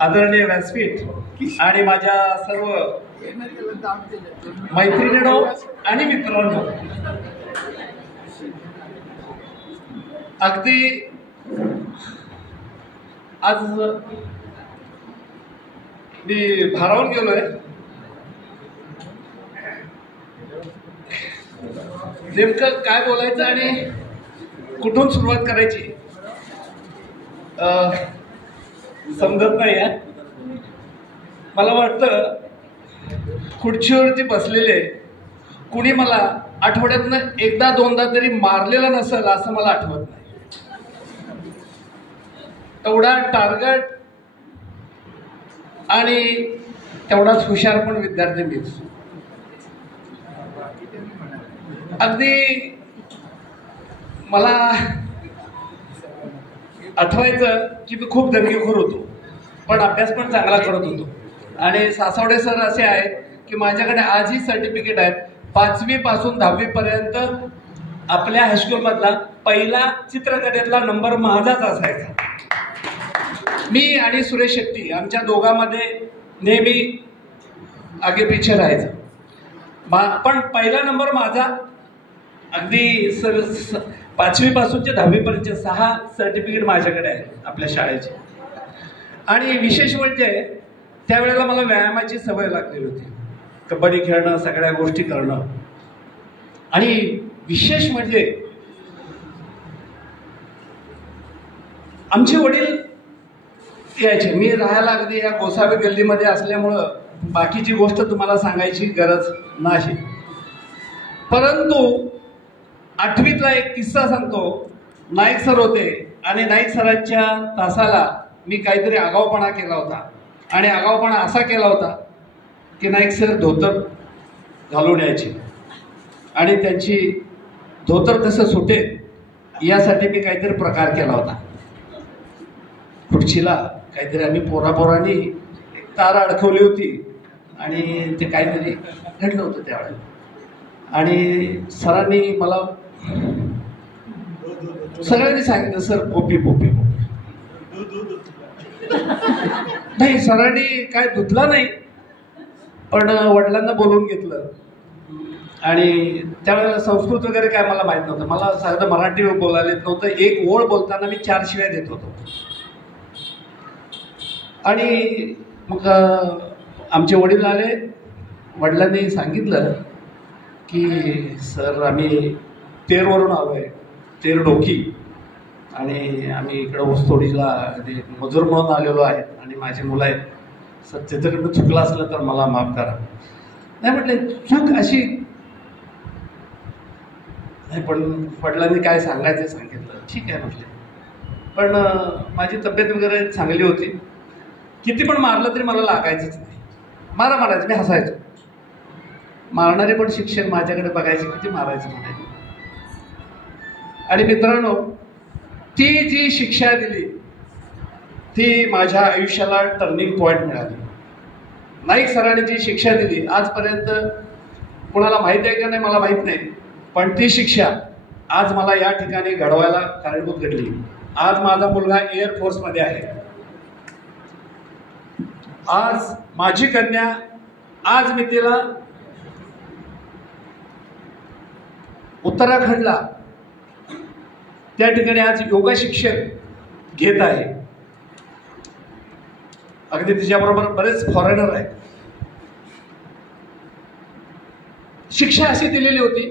आदरणीय व्यासपीठ आणि माझ्या सर्व मैत्रिणींनो आणि मित्रांनो, अगदी आज मी भारावून गेलोय. नेमकं काय बोलायचं आणि कुठून सुरुवात करायची समजत नाही आहे. मला वाटतं खुर्चीवरती बसलेले कुणी मला आठवड्यातनं एकदा दोनदा तरी मारलेलं नसेल असं मला आठवत नाही. तेवढा टार्गेट आणि तेवढाच हुशार पण विद्यार्थी मीच. अगदी मला आठवायचं की मी खूप दंगेखोर होतो, पण अभ्यास पण चांगला करत होतो. आणि सासवडे सर असे आहेत की माझ्याकडे आजही सर्टिफिकेट आहेत. 5वी पासून 10वी पर्यंत आपल्या हायस्कूलमधला पहिला चित्रकलेतला नंबर माझाच असायचा. मी आणि सुरेश शेट्टी आमच्या दोघांमध्ये नेहमी आगे पिछे राहायचं. पण पहिला नंबर माझा. अगदी 5वी पासूनचे 10वी पर्यंतचे 6 सर्टिफिकेट माझ्याकडे आहेत आपल्या शाळेचे. आणि विशेष म्हणजे त्यावेळेला मला व्यायामाची सवय लागलेली होती. कबड्डी खेळणं, सगळ्या गोष्टी करणं. आणि विशेष म्हणजे आमचे वडील यायचे. मी राहायला अगदी या गोसावी गल्लीमध्ये असल्यामुळं बाकीची गोष्ट तुम्हाला सांगायची गरज नाही. परंतु 8वीतला एक किस्सा सांगतो. नाईक सर होते आणि नाईक सरांच्या तासाला मी काहीतरी आगाऊपणा केला होता. आणि आगाऊपणा असा केला होता की नाईक सर धोतर घालून यायचे आणि त्यांची धोतर कसं सुटेल यासाठी मी काहीतरी प्रकार केला होता. खुर्चीला काहीतरी आम्ही पोरापोरांनी तार अडकवली होती आणि ते काहीतरी घडलं होतं त्यावेळेला. आणि सरांनी मला सगळ्यांनी सांगितलं सर पोपी पोपी पोपी. नाही, सरांनी काय धुतला नाही, पण वडिलांना बोलवून घेतलं. आणि त्यावेळेला संस्कृत वगैरे काय मला माहीत नव्हतं. मला साधं मराठी बोलायला येत नव्हतं. एक ओळ बोलताना मी 4 शिव्या देत होतो. आणि मग आमचे वडील आले. वडिलांनी सांगितलं की सर आम्ही तेरवरून आलो आहे, तेर डोकी, आणि आम्ही इकडं ऊसतोडीला मजूर म्हणून आलेलो आहे आणि माझी मुलं आहेत. सर त्याच्याकडनं चुकलं असलं तर मला माफ करा. नाही म्हटलं चूक अशी नाही, पण वडिलांनी काय सांगायचं सांगितलं. ठीक आहे म्हटलं. पण माझी तब्येत वगैरे चांगली होती. किती पण मारलं तरी मला लागायचंच नाही. मारायचं, मी हसायचो. मारणारे पण शिक्षक माझ्याकडे बघायचे, किती मारायचं म्हणायचं. आणि मित्रांनो, ती जी शिक्षा दिली ती माझ्या आयुष्याला टर्निंग पॉईंट मिळाली. नाईक सरांनी जी शिक्षा दिली आजपर्यंत कुणाला माहीत आहे का नाही मला माहीत नाही, पण ती शिक्षा आज मला या ठिकाणी घडवायला कारणीभूत घडली. आज माझा मुलगा एअरफोर्समध्ये आहे. आज माझी कन्या, आज मी तिला उत्तराखंडला त्या ठिकाणी आज योगा शिक्षण घेत आहे. अगदी तिच्याबरोबर बरेच फॉरेनर आहेत. शिक्षा अशी दिलेली होती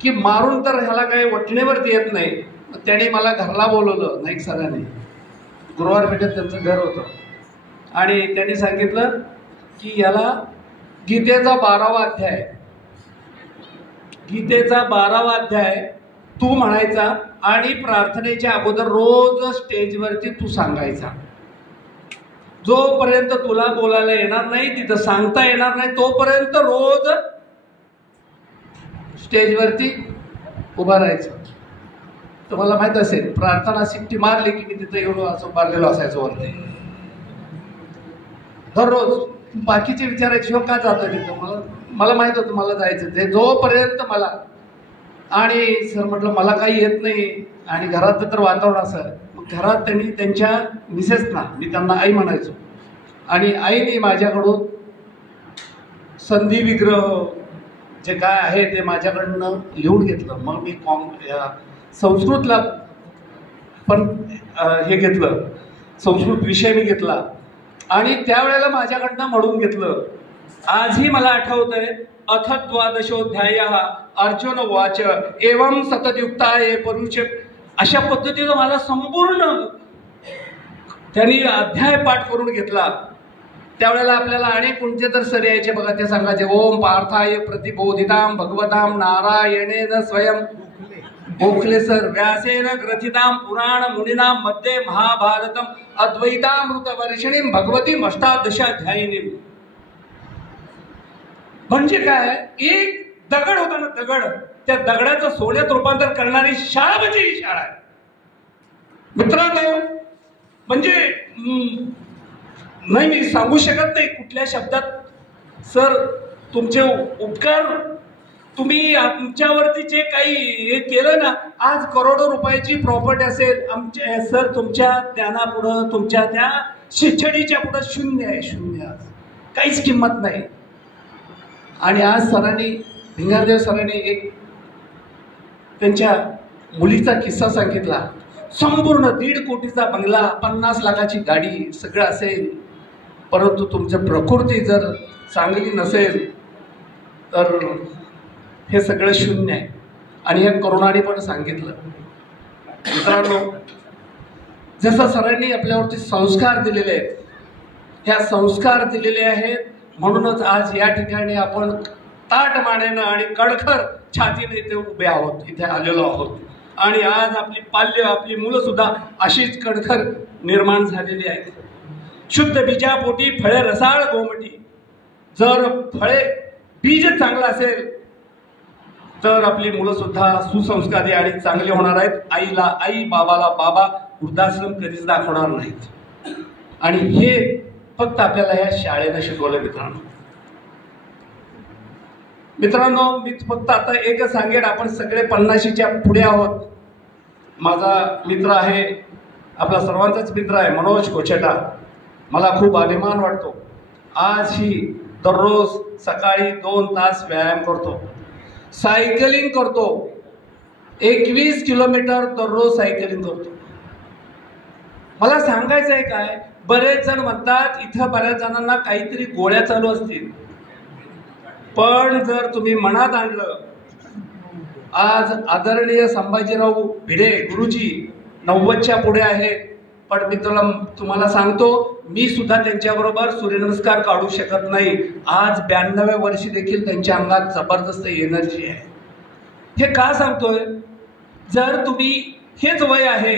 की मारून तर ह्याला काही वटणेवरती येत नाही. त्याने मला घरला बोलवलं नाईक सरांनी. गुरुवार पेठेत त्यांचं घर होतं. आणि त्यांनी सांगितलं की याला गीतेचा 12वा अध्याय, गीतेचा 12वा अध्याय तू म्हणायचा आणि प्रार्थनेच्या अगोदर रोज स्टेजवरती तू सांगायचा. जोपर्यंत तुला बोलायला येणार नाही, तिथं सांगता येणार नाही, तोपर्यंत रोज स्टेजवरती उभा राहायचं. तुम्हाला माहित असेल, प्रार्थना शिट्टी मारली की मी तिथं एवढं असं उभारलेलो असायचो वरती दररोज. बाकीचे विचारायचे हो का जातं तिथं. मला माहित होतं मला जायचं ते. जोपर्यंत आणि सर म्हटलं मला काही येत नाही आणि घरात तर वातावरण असं, मग घरात त्यांनी त्यांच्या मिसेसना, मी त्यांना आई म्हणायचो, आणि आईने माझ्याकडून संधी विग्रह जे काय आहे ते माझ्याकडनं लिहून घेतलं. मग मी संस्कृतला पण हे घेतलं, संस्कृत विषय मी घेतला आणि त्यावेळेला माझ्याकडनं म्हणून घेतलं. आजही मला आठवतंय, अथ द्वादशोध्याय अर्जुन वाच एवं सततयुक्ताये परुष, अशा पद्धतीनं मला संपूर्ण त्यांनी अध्याय पाठ करून घेतला. त्यावेळेला आपल्याला अनेक कोणते तर सर यायचे बघा, ते सांगायचे ओम पार्थाय प्रतिबोधिताम भगवताम नारायणेन स्वयं, गोखले सर, व्यासेन ग्रथिताम पुराण मुनीनाम मध्ये महाभारतम अद्वैतामृत वर्षिणीम भगवतीम अष्टादशाध्यायिनीम. म्हणजे काय, एक दगड होता ना, दगड, त्या दगडाचं सोन्यात रूपांतर करणारी शाळा म्हणजे ही शाळा आहे मित्रांनो. म्हणजे नाही, मी सांगू शकत नाही कुठल्या शब्दात. सर, तुमचे उपकार, तुम्ही आमच्यावरती जे काही हे केलं ना, आज करोडो रुपयाची प्रॉपर्टी असेल आमच्या, सर तुमच्या ज्ञानापुढं, तुमच्या त्या शिक्षणीच्या पुढं शून्य आहे, शून्य, काहीच किंमत नाही. आणि आज सरांनी, भिंगारदेव सरांनी एक त्यांच्या मुलीचा किस्सा सांगितला. संपूर्ण 1.5 कोटीचा बंगला, 50 लाखाची गाडी, सगळं असेल, परंतु तुमची प्रकृती जर चांगली नसेल तर हे सगळं शून्य आहे. आणि हे करुणाने पण सांगितलं. मित्रांनो, जसं सरांनी आपल्यावरती संस्कार दिलेले आहेत, ह्या संस्कार दिलेले आहेत म्हणूनच आज या ठिकाणी आपण ताट मानेनं आणि कणखर छातीने इथे उभे आहोत, इथे आलेलो आहोत. आणि आज आपली पाल्य, आपली मुलं सुद्धा अशीच कणखर निर्माण झालेली आहेत. शुद्ध बीजापोटी फळे रसाळ गोमटी. जर फळे बीज चांगलं असेल तर आपली मुलं सुद्धा सुसंस्कारी आणि चांगली होणार आहेत. आईला आई, बाबाला बाबा, वृद्धाश्रम कधीच दाखवणार नाहीत. आणि हे फक्त आपल्याला या शाळेनं शिकवलं. मित्रांनो, मी फक्त आता एकच सांगेन, आपण सगळे 50च्या पुढे आहोत. माझा मित्र आहे, आपला सर्वांचाच मित्र आहे, मनोज कोचेटा. मला खूप अभिमान वाटतो. आज ही दररोज सकाळी 2 तास व्यायाम करतो, सायकलिंग करतो, 21 किलोमीटर दररोज सायकलिंग करतो. मला सांगायचं आहे काय, बरेच जण म्हणतात इथं बऱ्याच जणांना काहीतरी गोळ्या चालू असतील, पण जर तुम्ही मनात आणलं, आज आदरणीय संभाजीराव भिडे गुरुजी 90च्या पुढे आहेत, पण मी तुम्हाला सांगतो, मी सुद्धा त्यांच्याबरोबर सूर्यनमस्कार काढू शकत नाही. आज 92व्या वर्षी देखील त्यांच्या अंगात जबरदस्त एनर्जी आहे. हे का सांगतोय, जर तुम्ही, हेच वय आहे,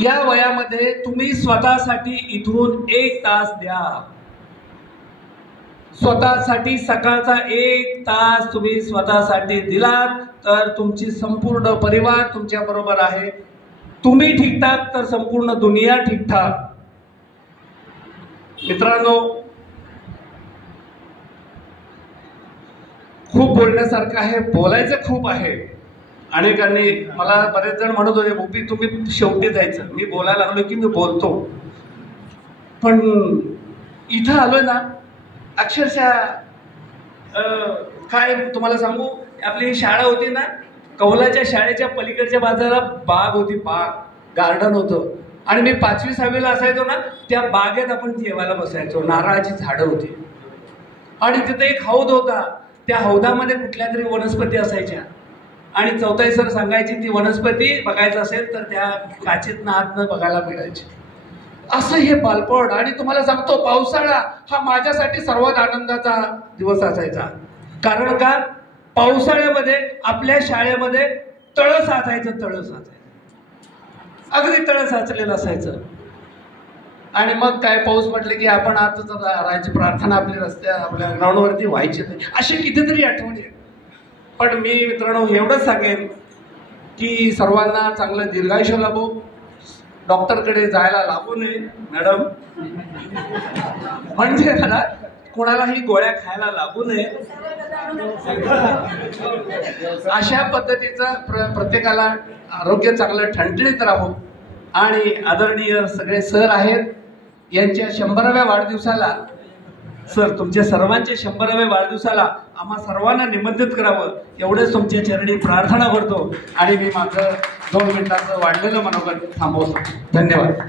या वयामध्ये तुम्ही स्वतःसाठी इथून 1 तास द्या. स्वतःसाठी सकाळचा 1 तास तुम्ही स्वतःसाठी दिलात तर तुमची संपूर्ण परिवार तुमच्या बरोबर आहे. तुम्ही ठीकठाक तर संपूर्ण दुनिया ठीकठाक. मित्रांनो, खूप बोलण्यासारखं आहे, बोलायचं खूप आहे. अनेकांनी मला, बरेच जण म्हणत होते गोपी तुम्ही शेवटी जायचं. मी बोलायला लागलो की मी बोलतो, पण इथं आलोय ना, अक्षरशः काय तुम्हाला सांगू, आपली शाळा होती ना, कौलाच्या शाळेच्या पलीकडच्या बाजूला बाग होती, बाग, गार्डन होतं. आणि मी 5वी 6वीला असायचो ना, त्या बागेत आपण जेवायला बसायचो. नारळाची झाडं होती आणि तिथे एक हौद होता. त्या हौदामध्ये कुठल्या तरी वनस्पती असायच्या आणि चौथाई सर सांगायची ती वनस्पती बघायचं असेल तर त्या काचेतनं आतनं बघायला मिळायची. असं हे बालपण. आणि तुम्हाला सांगतो, पावसाळा हा माझ्यासाठी सर्वात आनंदाचा दिवस असायचा. कारण का, पावसाळ्यामध्ये आपल्या शाळेमध्ये तळं साचायचं, तळं साचायचं, अगदी तळं साचलेलं असायचं. आणि मग काय, पाऊस म्हटले की आपण आतच राहायची, प्रार्थना आपली रस्त्या आपल्या ग्राउंडवरती व्हायची नाही. अशी कितीतरी आठवणी आहेत. पण मी मित्रांनो एवढंच सांगेन की सर्वांना चांगलं दीर्घायुष्य लाभो, डॉक्टरकडे जायला लागू नये मॅडम, म्हणजे मला कोणालाही गोळ्या खायला लागू नये. अशा पद्धतीचं प्रत्येकाला आरोग्य चांगलं ठणठणीत राहो. आणि आदरणीय सगळे सर आहेत, यांच्या 100व्या वाढदिवसाला सर, तुमच्या सर्वांच्या 100व्या वाढदिवसाला आम्हा सर्वांना निमंत्रित करावं एवढंच तुमच्या चरणी प्रार्थना करतो आणि मी माझं 2 मिनिटाचं वाढलेलं मनोगत थांबवतो. धन्यवाद.